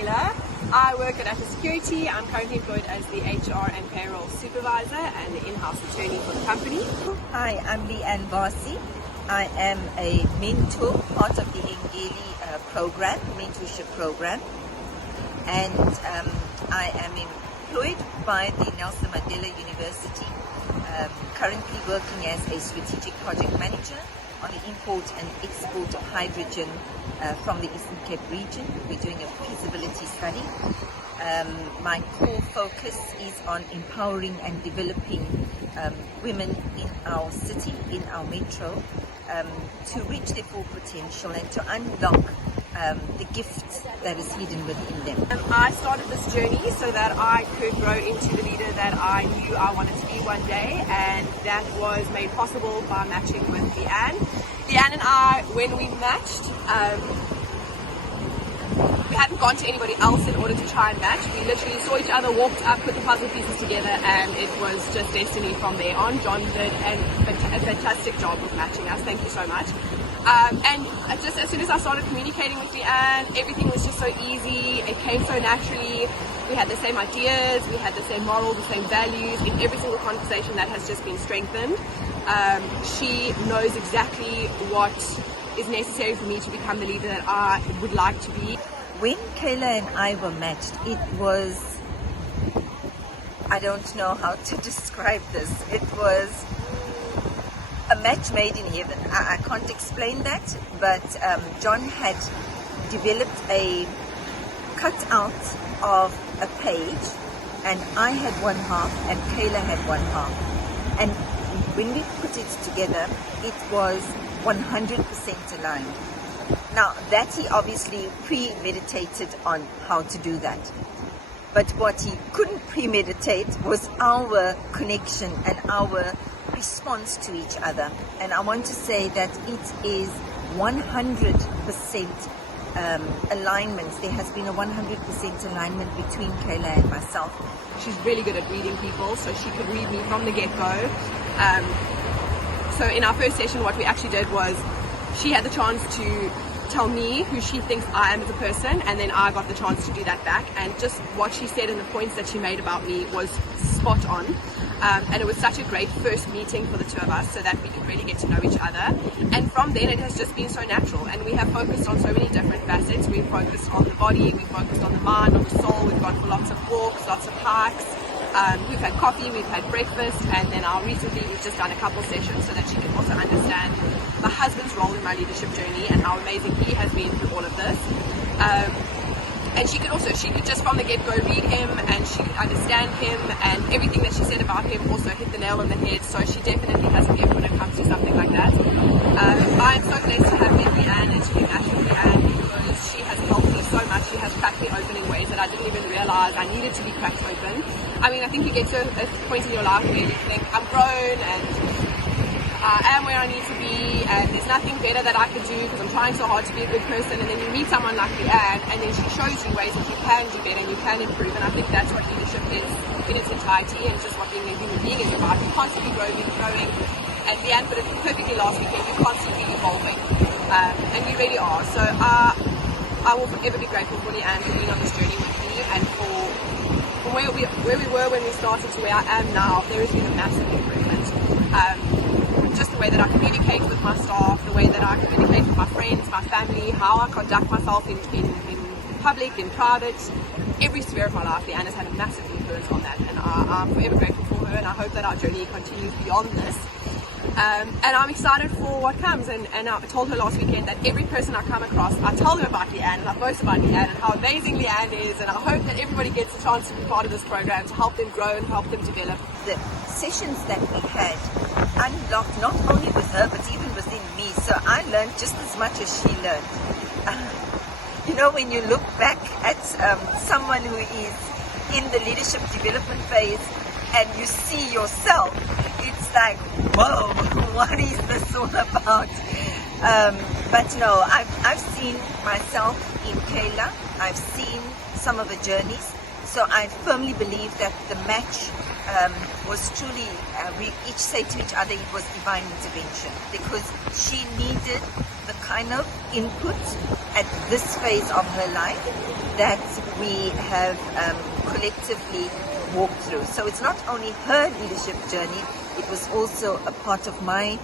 Kayla. I work at Asset Security. I'm currently employed as the HR and payroll supervisor and the in-house attorney for the company. Hi, I'm Vasi. I am a mentor, part of the mentorship program, and I am employed by the Nelson Mandela University, currently working as a strategic project manager on the import and export of hydrogen from the Eastern Cape region. We're doing a feasibility study. My core focus is on empowering and developing women in our city, in our metro, to reach their full potential and to unlock the gift that is hidden within them. I started this journey so that I could grow into the leader that I knew I wanted to be one day, and that was made possible by matching with Leanne. Leanne and I, when we matched, we hadn't gone to anybody else in order to try and match. We literally saw each other, walked up, put the puzzle pieces together, and it was just destiny from there on. John did a fantastic job of matching us. Thank you so much. And just as soon as I started communicating with Leanne, everything was just so easy. It came so naturally. We had the same ideas, we had the same morals, the same values. In every single conversation, that has just been strengthened. She knows exactly what is necessary for me to become the leader that I would like to be. When Kayla and I were matched, it was, I don't know how to describe this. It was a match made in heaven. I can't explain that, but John had developed a cutout of a page, and I had one half and Kayla had one half. And when we put it together, it was 100% aligned. Now, that he obviously premeditated on how to do that. But what he couldn't premeditate was our connection and our response to each other. And I want to say that it is 100% alignment. There has been a 100% alignment between Kayla and myself. She's really good at reading people, so she could read me from the get-go. So in our first session, what we actually did was she had the chance to tell me who she thinks I am as a person, and then I got the chance to do that back. And just what she said and the points that she made about me was spot on. And it was such a great first meeting for the two of us, so that we could really get to know each other. And from then, it has just been so natural. And we have focused on so many different facets. We've focused on the body, we've focused on the mind, on the soul. We've gone for lots of walks, lots of hikes. We've had coffee, we've had breakfast, and then recently we've just done a couple sessions so that she can also understand my husband's role in my leadership journey and how amazing he has been through all of this. And she could just from the get-go read him, and she could understand him, and everything that she said about him also hit the nail on the head. So she definitely has a gift when it comes to something like that. I'm so blessed to have met Leanne and to be matched with Leanne, because she has helped me so much. She has cracked me open in ways that I didn't even realize I needed to be cracked open. I mean, I think you get to a point in your life where you think, I'm grown and I am where I need to be, and there's nothing better that I could do because I'm trying so hard to be a good person. And then you meet someone like Leanne, and then she shows you ways that you can do better and you can improve. And I think that's what leadership is in its entirety, and just what being a human being is about. You're constantly growing, and Leanne put it perfectly last weekend, you're constantly evolving, and we really are. So I will forever be grateful for Leanne for being on this journey with me, and from where we were when we started to where I am now. There has been a massive improvement. Just the way that I communicate with my staff, the way that I communicate with my friends, my family, how I conduct myself in public, in private, every sphere of my life. Leanne has had a massive influence on that, and I'm forever grateful for her, and I hope that our journey continues beyond this. And I'm excited for what comes, and I told her last weekend that every person I come across, I tell them about Leanne, and I boast about Leanne and how amazing Leanne is, and I hope that everybody gets a chance to be part of this program to help them grow and help them develop. The sessions that we had unlocked not only with her, but even within me. So I learned just as much as she learned. You know, when you look back at someone who is in the leadership development phase and you see yourself, it's like, whoa, what is this all about? But no, I've seen myself in Kayla. I've seen some of her journeys. So I firmly believe that the match was truly, we each say to each other it was divine intervention, because she needed the kind of input at this phase of her life that we have collectively walked through. So it's not only her leadership journey, it was also a part of my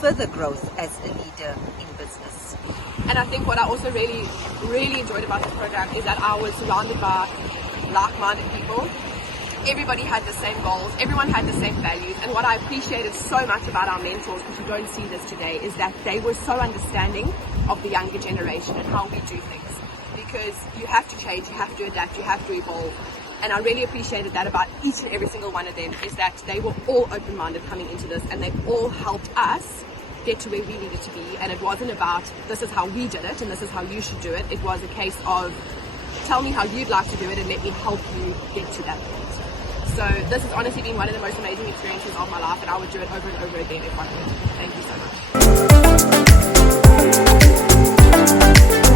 further growth as a leader in business. And I think what I also really enjoyed about this program is that I was surrounded by like-minded people. Everybody had the same goals, everyone had the same values, and what I appreciated so much about our mentors, because you don't see this today, is that they were so understanding of the younger generation and how we do things. Because you have to change, you have to adapt, you have to evolve. And I really appreciated that about each and every single one of them, is that they were all open-minded coming into this, and they all helped us get to where we needed to be. And it wasn't about, this is how we did it and this is how you should do it. It was a case of, tell me how you'd like to do it and let me help you get to that point. So this has honestly been one of the most amazing experiences of my life, and I would do it over and over again if I could. Thank you so much.